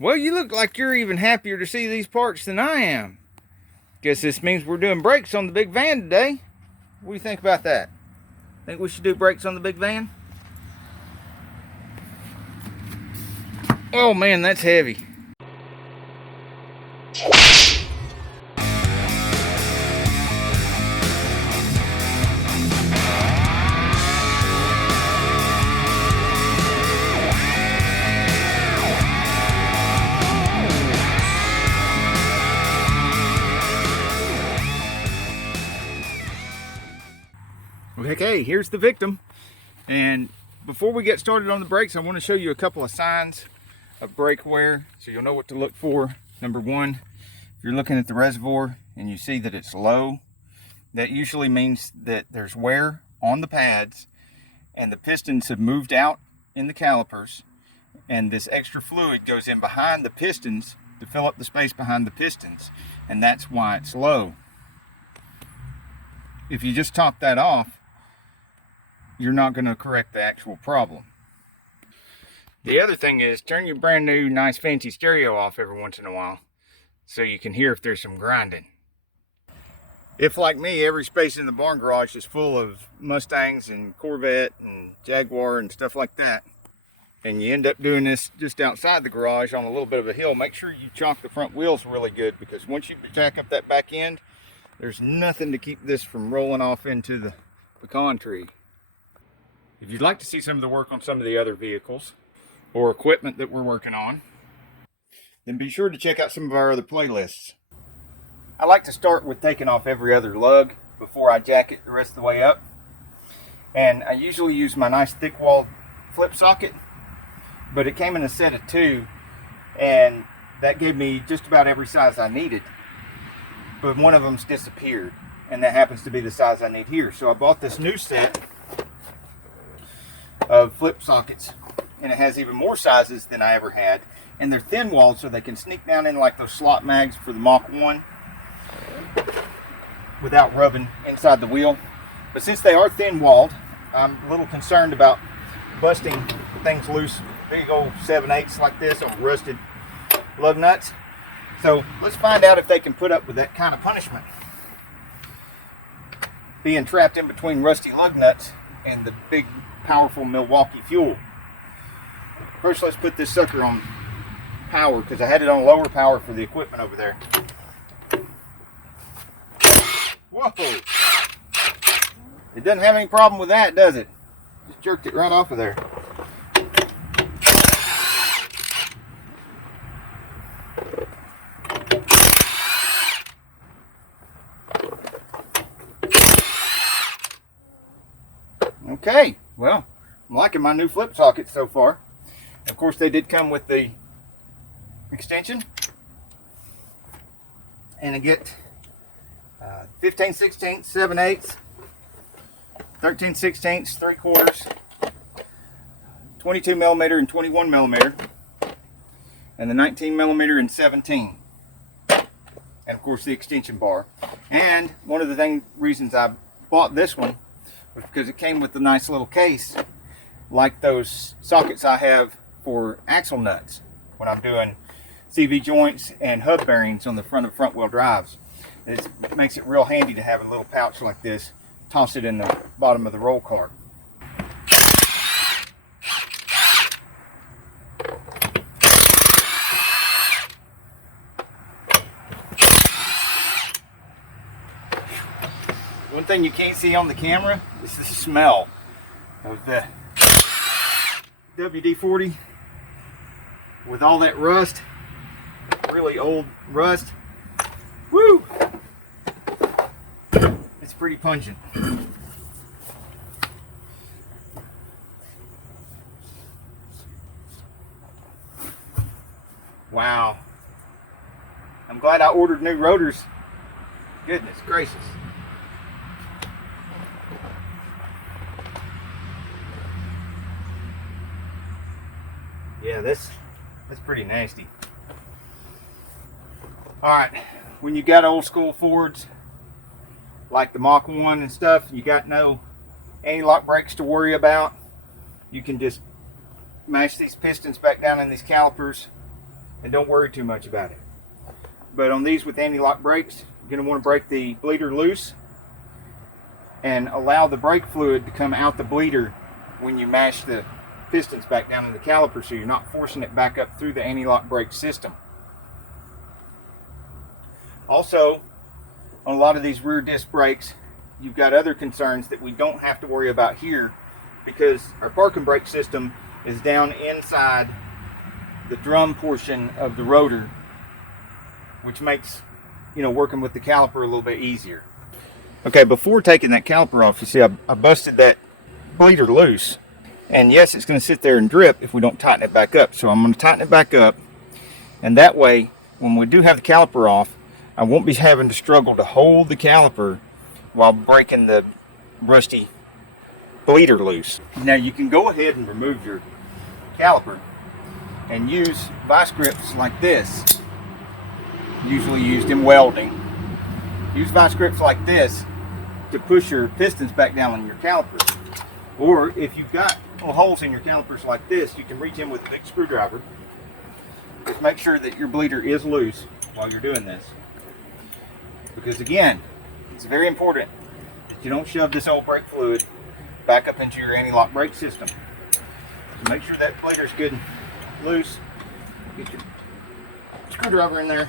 Well, you look like you're even happier to see these parts than I am. Guess this means we're doing brakes on the big van today. What do you think about that? Think we should do brakes on the big van? Oh man, that's heavy. Okay, here's the victim. And before we get started on the brakes, I want to show you a couple of signs of brake wear so you'll know what to look for. Number one, if you're looking at the reservoir and you see that it's low, that usually means that there's wear on the pads and the pistons have moved out in the calipers, and this extra fluid goes in behind the pistons to fill up the space behind the pistons, and that's why it's low. If you just top that off, you're not going to correct the actual problem. The other thing is, turn your brand new nice fancy stereo off every once in a while so you can hear if there's some grinding. If, like me, every space in the barn garage is full of Mustangs and Corvette and Jaguar and stuff like that, and you end up doing this just outside the garage on a little bit of a hill, make sure you chock the front wheels really good, because once you jack up that back end, there's nothing to keep this from rolling off into the pecan tree. If you'd like to see some of the work on some of the other vehicles or equipment that we're working on, then be sure to check out some of our other playlists. I like to start with taking off every other lug before I jack it the rest of the way up. And I usually use my nice thick-walled flip socket, but it came in a set of 2, and that gave me just about every size I needed. But one of them's disappeared, and that happens to be the size I need here. So I bought this new set of flip sockets, and it has even more sizes than I ever had, and they're thin walled so they can sneak down in like those slot mags for the Mach 1 without rubbing inside the wheel. But since they are thin walled, I'm a little concerned about busting things loose, big old 7/8 like this on rusted lug nuts. So let's find out if they can put up with that kind of punishment, being trapped in between rusty lug nuts and the big powerful Milwaukee fuel. First, let's put this sucker on power, because I had it on lower power for the equipment over there. Whoa! It doesn't have any problem with that, does it? Just jerked it right off of there. Okay, well, I'm liking my new flip sockets so far. Of course, they did come with the extension, and I get 15/16, 7/8, 13/16, 3/4, 22 millimeter and 21 millimeter, and the 19 millimeter and 17, and of course the extension bar. And one of the reasons I bought this one was because it came with a nice little case, like those sockets I have for axle nuts when I'm doing CV joints and hub bearings on the front of front wheel drives. It makes it real handy to have a little pouch like this, toss it in the bottom of the roll cart. One thing you can't see on the camera is the smell of the WD-40 with all that rust, really old rust. Woo! It's pretty pungent. Wow. I'm glad I ordered new rotors. Goodness gracious. Yeah, that's pretty nasty. Alright, when you got old school Fords like the Mach 1 and stuff, you got no anti-lock brakes to worry about. You can just mash these pistons back down in these calipers and don't worry too much about it. But on these with anti-lock brakes, you're going to want to break the bleeder loose and allow the brake fluid to come out the bleeder when you mash the pistons back down in the caliper, so you're not forcing it back up through the anti-lock brake system. Also, on a lot of these rear disc brakes, you've got other concerns that we don't have to worry about here, because our parking brake system is down inside the drum portion of the rotor, which makes, you know, working with the caliper a little bit easier. Okay, before taking that caliper off, you see I busted that bleeder loose. And yes, it's going to sit there and drip if we don't tighten it back up. So I'm going to tighten it back up, and that way, when we do have the caliper off, I won't be having to struggle to hold the caliper while breaking the rusty bleeder loose. Now you can go ahead and remove your caliper and use vice grips like this, usually used in welding. Use vice grips like this to push your pistons back down on your caliper. Or if you've got little holes in your calipers like this, you can reach in with a big screwdriver. Just make sure that your bleeder is loose while you're doing this. Because again, it's very important that you don't shove this old brake fluid back up into your anti-lock brake system. So make sure that bleeder is good and loose. Get your screwdriver in there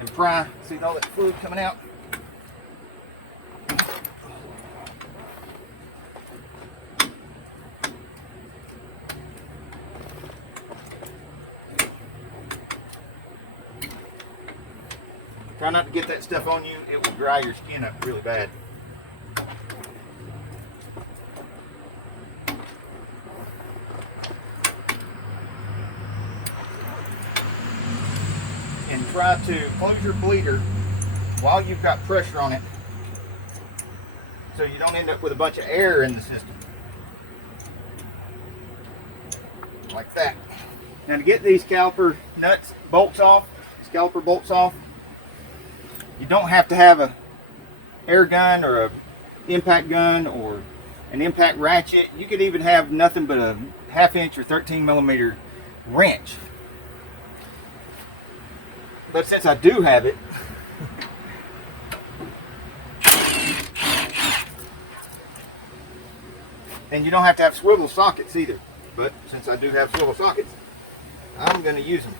and pry. See all that fluid coming out? Try not to get that stuff on you. It will dry your skin up really bad. And try to close your bleeder while you've got pressure on it, so you don't end up with a bunch of air in the system. Like that. Now to get these caliper nuts, bolts off, these caliper bolts off, you don't have to have a air gun or a impact gun or an impact ratchet. You could even have nothing but a 1/2 inch or 13 millimeter wrench. But since I do have it, and you don't have to have swivel sockets either. But since I do have swivel sockets, I'm going to use them.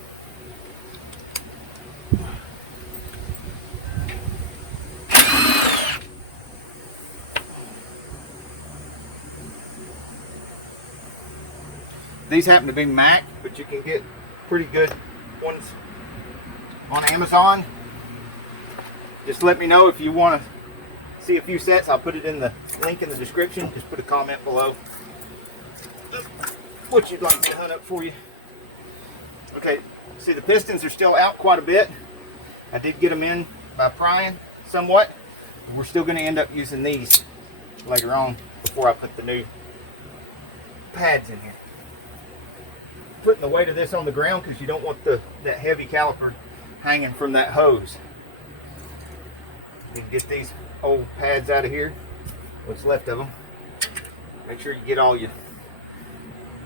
These happen to be Mac, but you can get pretty good ones on Amazon. Just let me know if you want to see a few sets. I'll put it in the link in the description. Just put a comment below what you'd like me to hunt up for you. Okay, see the pistons are still out quite a bit. I did get them in by prying somewhat. We're still going to end up using these later on before I put the new pads in here. Putting the weight of this on the ground because you don't want that heavy caliper hanging from that hose. You can get these old pads out of here, what's left of them. Make sure you get all your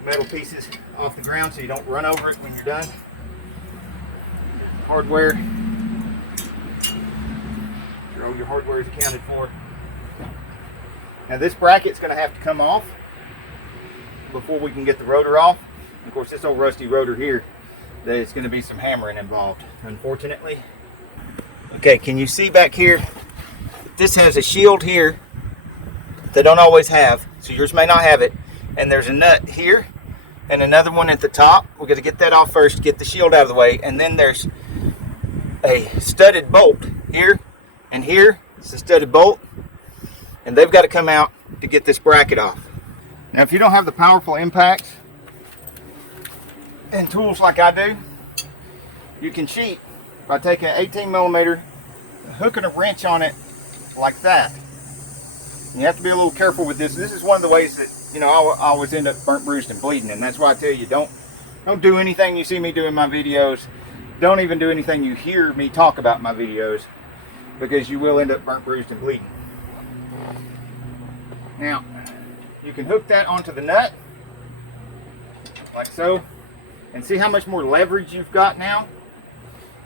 metal pieces off the ground so you don't run over it when you're done. Hardware. Sure all your hardware is accounted for. Now this bracket's going to have to come off before we can get the rotor off. Of course, this old rusty rotor here, there's going to be some hammering involved, unfortunately. Okay, can you see back here? This has a shield here they don't always have, so yours may not have it. And there's a nut here and another one at the top. We're going to get that off first, get the shield out of the way, and then there's a studded bolt here and here. It's a studded bolt, and they've got to come out to get this bracket off. Now, if you don't have the powerful impacts and tools like I do, you can cheat by taking an 18 millimeter, hooking a wrench on it like that. And you have to be a little careful with this. This is one of the ways that, you know, I always end up burnt, bruised, and bleeding, and that's why I tell you, don't do anything you see me do in my videos. Don't even do anything you hear me talk about in my videos, because you will end up burnt, bruised, and bleeding. Now, you can hook that onto the nut like so, And see how much more leverage you've got now?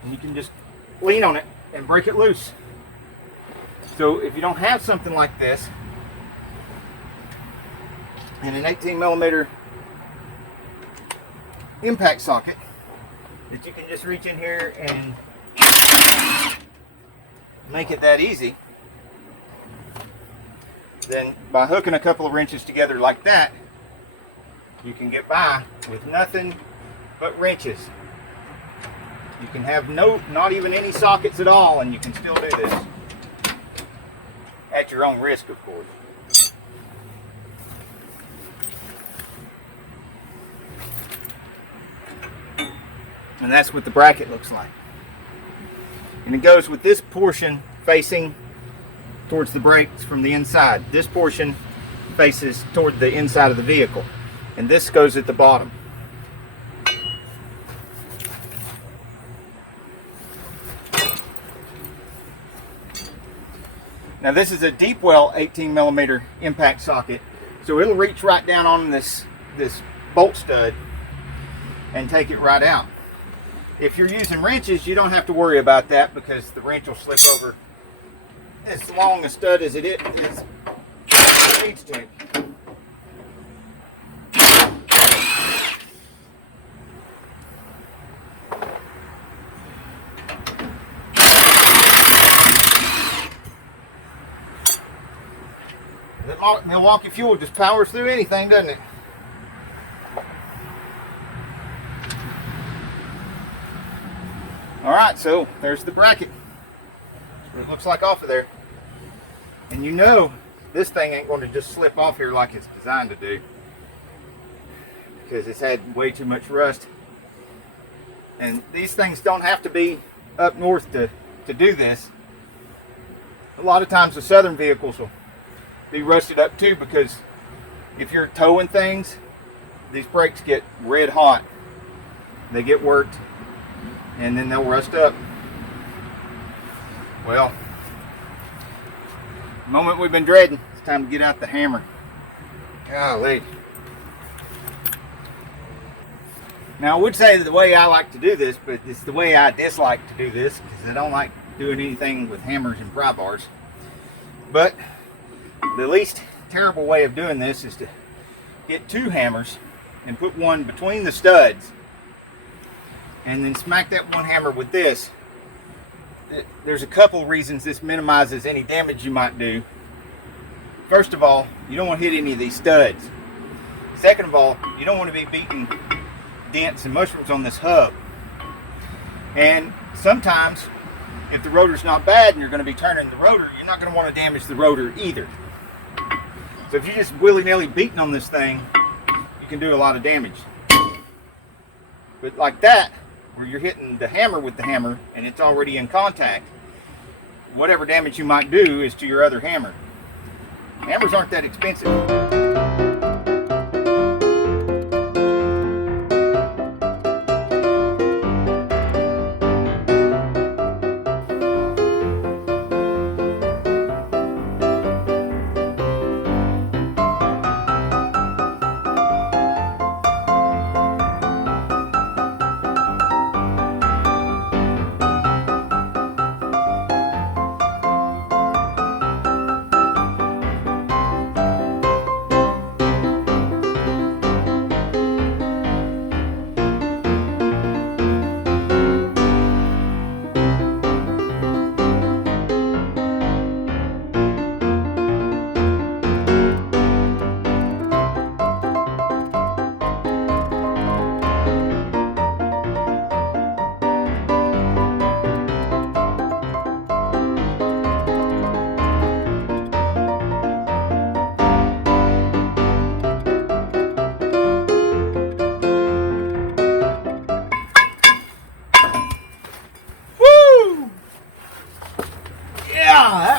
And you can just lean on it and break it loose. So if you don't have something like this, and an 18mm impact socket that you can just reach in here and make it that easy, then by hooking a couple of wrenches together like that, you can get by with nothing but wrenches. You can have not even any sockets at all, and you can still do this at your own risk, of course. And that's what the bracket looks like. And it goes with this portion facing towards the brakes from the inside. This portion faces toward the inside of the vehicle. And this goes at the bottom. Now this is a deep well 18mm impact socket, so it'll reach right down on this bolt stud and take it right out. If you're using wrenches, you don't have to worry about that because the wrench will slip over as long a stud as it needs to. The Milwaukee fuel just powers through anything, doesn't it? Alright, so there's the bracket. That's what it looks like off of there. And you know this thing ain't going to just slip off here like it's designed to do, because it's had way too much rust. And these things don't have to be up north to do this. A lot of times the southern vehicles will be rusted up too, because if you're towing things, these brakes get red hot. They get worked and then they'll rust up. Well, the moment we've been dreading, it's time to get out the hammer. Golly. Now I would say that the way I like to do this, but it's the way I dislike to do this, because I don't like doing anything with hammers and pry bars. But the least terrible way of doing this is to get two hammers and put one between the studs and then smack that one hammer with this. There's a couple reasons this minimizes any damage you might do. First of all, you don't want to hit any of these studs. Second of all, you don't want to be beating dents and mushrooms on this hub. And sometimes, if the rotor's not bad and you're going to be turning the rotor, you're not going to want to damage the rotor either. So if you're just willy-nilly beating on this thing, you can do a lot of damage. But like that, where you're hitting the hammer with the hammer and it's already in contact, whatever damage you might do is to your other hammer. Hammers aren't that expensive.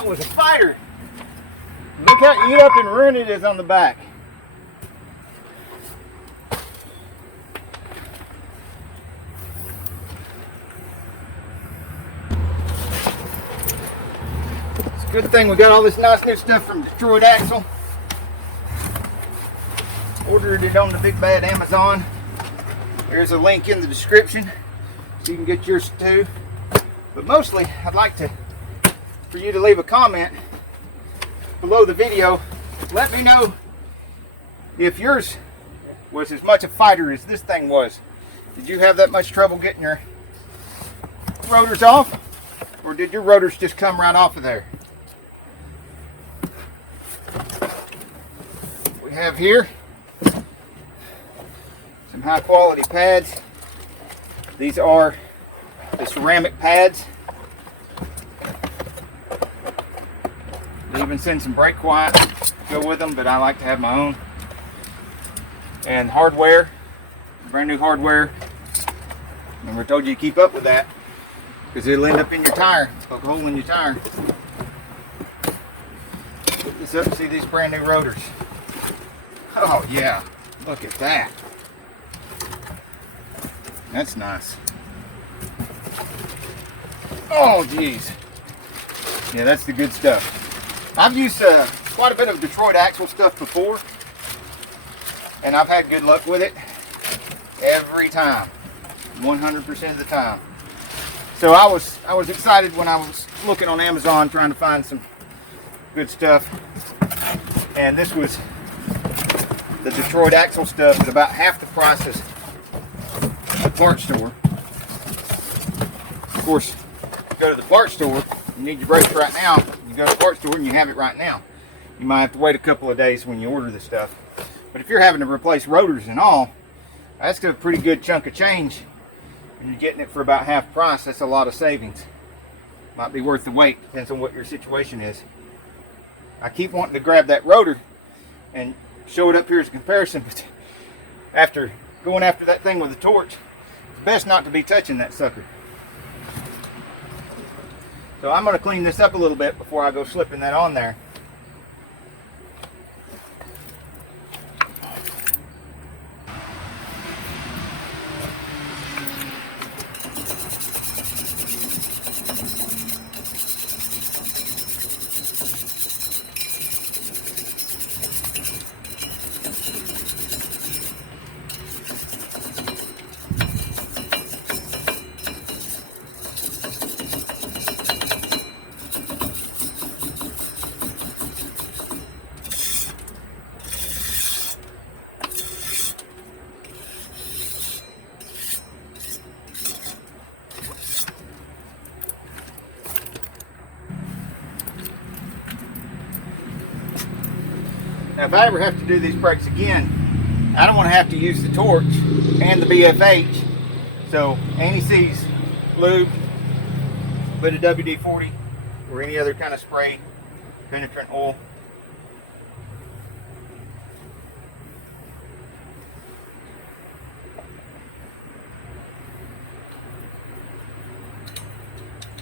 That was a fighter. Look how eat up and ruined it is on the back. It's a good thing we got all this nice new stuff from Detroit Axle. Ordered it on the big bad Amazon. There's a link in the description so you can get yours too. But mostly, I'd like for you to leave a comment below the video. Let me know if yours was as much a fighter as this thing was. Did you have that much trouble getting your rotors off? Or did your rotors just come right off of there? We have here some high quality pads. These are the ceramic pads. They even send some brake quiet to go with them, but I like to have my own. And hardware, brand new hardware. Remember I told you to keep up with that because it'll end up in your tire, poke a hole in your tire. Put this up and see these brand new rotors. Oh yeah, look at that. That's nice. Oh geez. Yeah, that's the good stuff. I've used quite a bit of Detroit axle stuff before, and I've had good luck with it every time, 100% of the time. So I was excited when I was looking on Amazon trying to find some good stuff, and this was the Detroit axle stuff at about half the price as the parts store. Of course, you go to the parts store, you need your brakes right now. You go to the parts store and you have it right now. You might have to wait a couple of days when you order this stuff. But if you're having to replace rotors and all, that's a pretty good chunk of change. When you're getting it for about half price, that's a lot of savings. Might be worth the wait, depends on what your situation is. I keep wanting to grab that rotor and show it up here as a comparison, but after going after that thing with a torch, it's best not to be touching that sucker. So I'm going to clean this up a little bit before I go slipping that on there. Now, if I ever have to do these brakes again, I don't want to have to use the torch and the BFH. So anti-seize, lube, a bit of WD-40 or any other kind of spray, penetrant oil.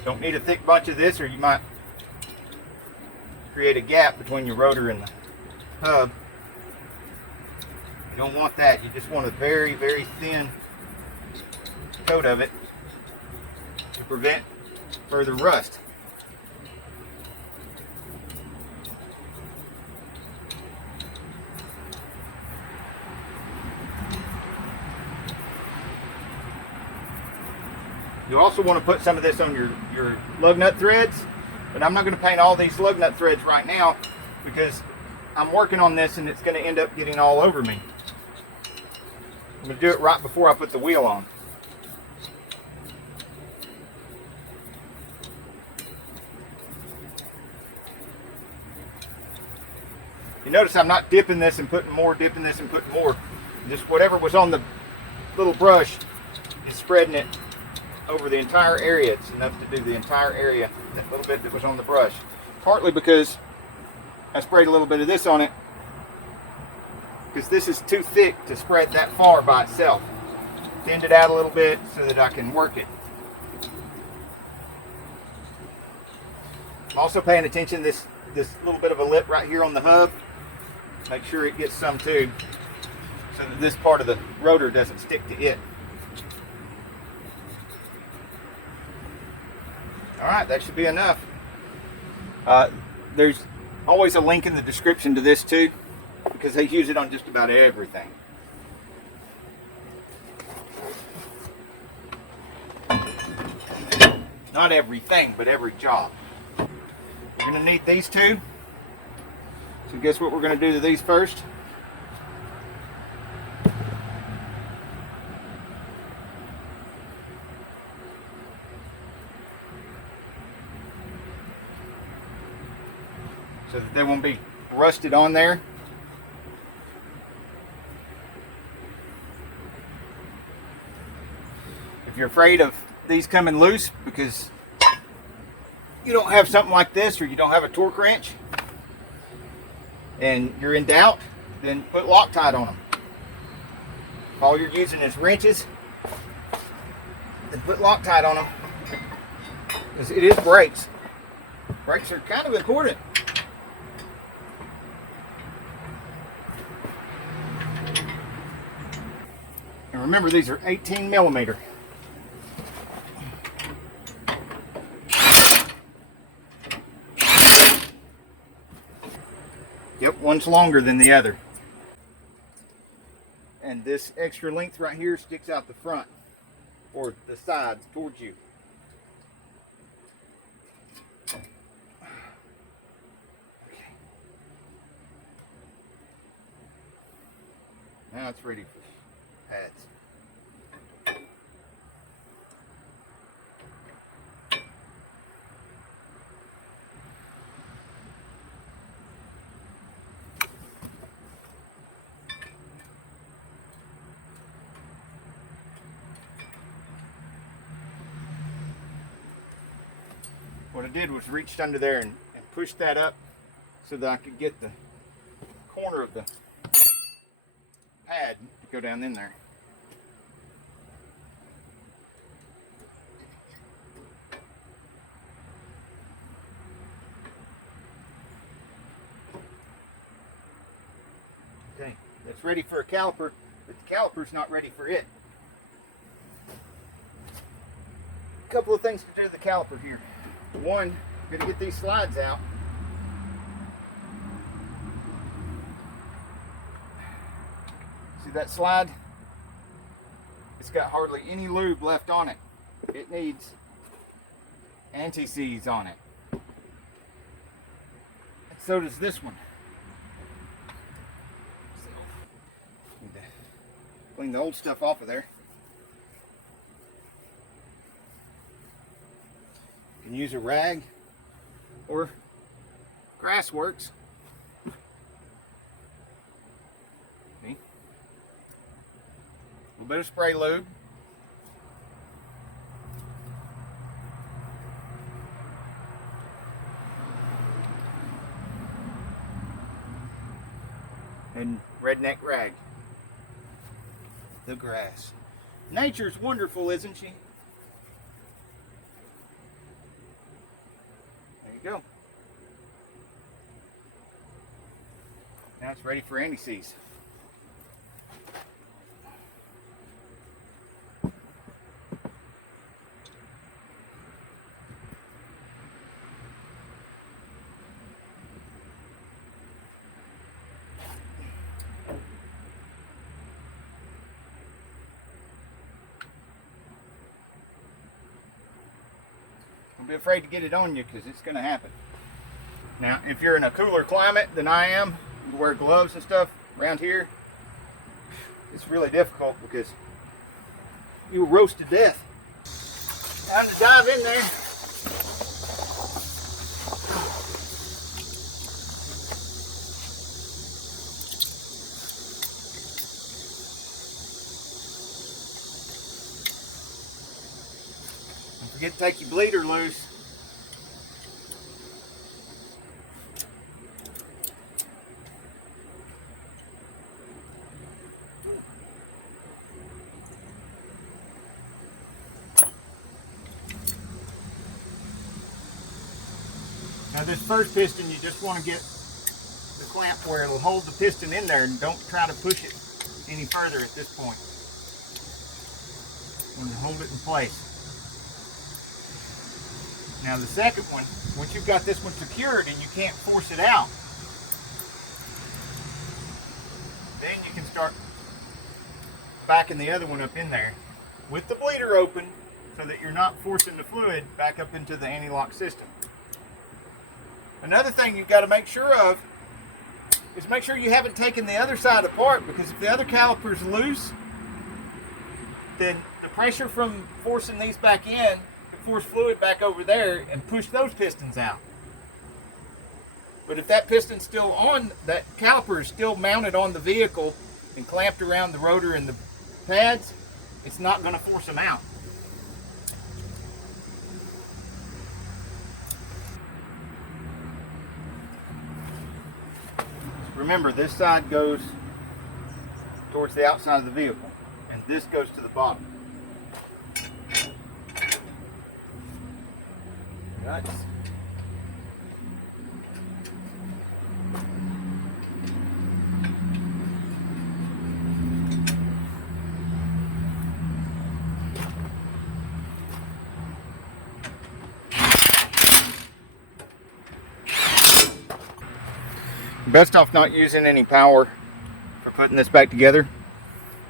Don't need a thick bunch of this, or you might create a gap between your rotor and the hub. You don't want that. You just want a very, very thin coat of it to prevent further rust. You also want to put some of this on your lug nut threads, but I'm not going to paint all these lug nut threads right now because I'm working on this and it's going to end up getting all over me. I'm going to do it right before I put the wheel on. You notice I'm not dipping this and putting more, dipping this and putting more. Just whatever was on the little brush is spreading it over the entire area. It's enough to do the entire area, that little bit that was on the brush. Partly because I sprayed a little bit of this on it, because this is too thick to spread that far by itself. Thinned it out a little bit so that I can work it. I'm also paying attention to this little bit of a lip right here on the hub. Make sure it gets some too, so that this part of the rotor doesn't stick to it. Alright, that should be enough. There's always a link in the description to this too, because they use it on just about everything. Not everything, but every job. We're going to need these two. So guess what we're going to do to these first? So that they won't be rusted on there. If you're afraid of these coming loose because you don't have something like this or you don't have a torque wrench and you're in doubt, then put Loctite on them. If all you're using is wrenches, then put Loctite on them, because it is brakes. Brakes are kind of important. And remember, these are 18 millimeter. Yep, one's longer than the other. And this extra length right here sticks out the front or the sides towards you. Okay. Now it's ready for pads. What I did was reached under there and pushed that up so that I could get the corner of the pad to go down in there. Okay, that's ready for a caliper, but the caliper's not ready for it. A couple of things to do to the caliper here. One, I'm going to get these slides out. See that slide? It's got hardly any lube left on it. It needs anti-seize on it. And so does this one. So, need to clean the old stuff off of there. You can use a rag or grass works. See? A little bit of spray lube. And redneck rag. The grass. Nature's wonderful, isn't she? There you go. Now it's ready for anti-seize. Don't be afraid to get it on you, because it's going to happen. Now, if you're in a cooler climate than I am, you wear gloves and stuff around here, it's really difficult because you will roast to death. Time to dive in there. Don't forget to take your bleeder loose. Now this first piston, you just want to get the clamp where it'll hold the piston in there, and don't try to push it any further at this point. You want to hold it in place. Now the second one, once you've got this one secured and you can't force it out, then you can start backing the other one up in there with the bleeder open so that you're not forcing the fluid back up into the anti-lock system. Another thing you've got to make sure of is make sure you haven't taken the other side apart, because if the other caliper is loose, then the pressure from forcing these back in can force fluid back over there and push those pistons out. But if that piston's still on, that caliper is still mounted on the vehicle and clamped around the rotor and the pads, it's not going to force them out. Remember, this side goes towards the outside of the vehicle, and this goes to the bottom. Right. Best off not using any power for putting this back together.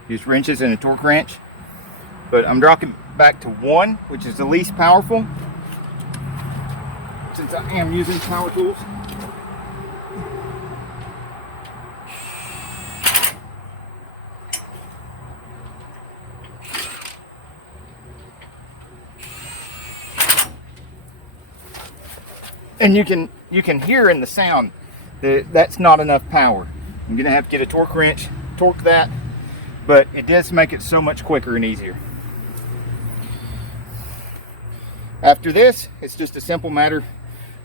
Use wrenches and a torque wrench. But I'm dropping back to 1, which is the least powerful, since I am using power tools. And you can hear in the sound that's not enough power. I'm gonna have to get a torque wrench, torque that, but it does make it so much quicker and easier. After this, it's just a simple matter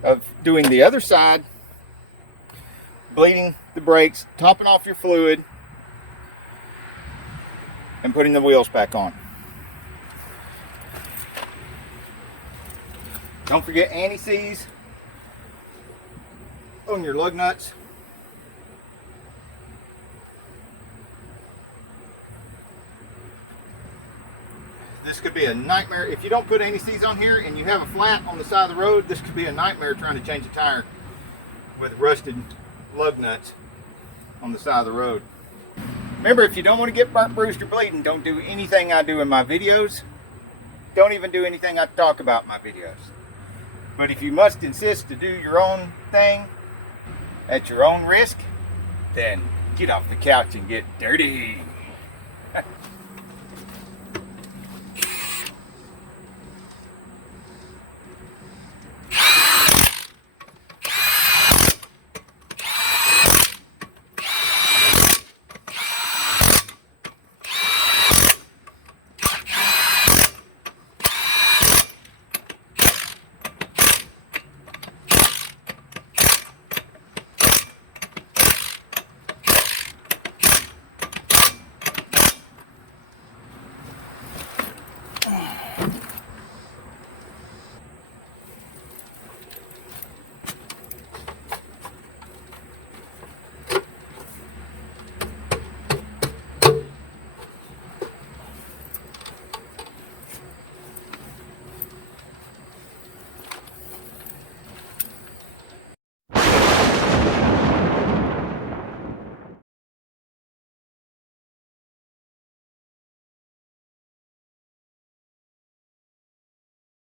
of doing the other side, bleeding the brakes, topping off your fluid, and putting the wheels back on. Don't forget anti-seize on your lug nuts. This could be a nightmare. If you don't put anti-seize on here and you have a flat on the side of the road, this could be a nightmare trying to change a tire with rusted lug nuts on the side of the road. Remember, if you don't want to get burnt, bruised, or bleeding, don't do anything I do in my videos. Don't even do anything I talk about in my videos. But if you must insist to do your own thing at your own risk, then get off the couch and get dirty.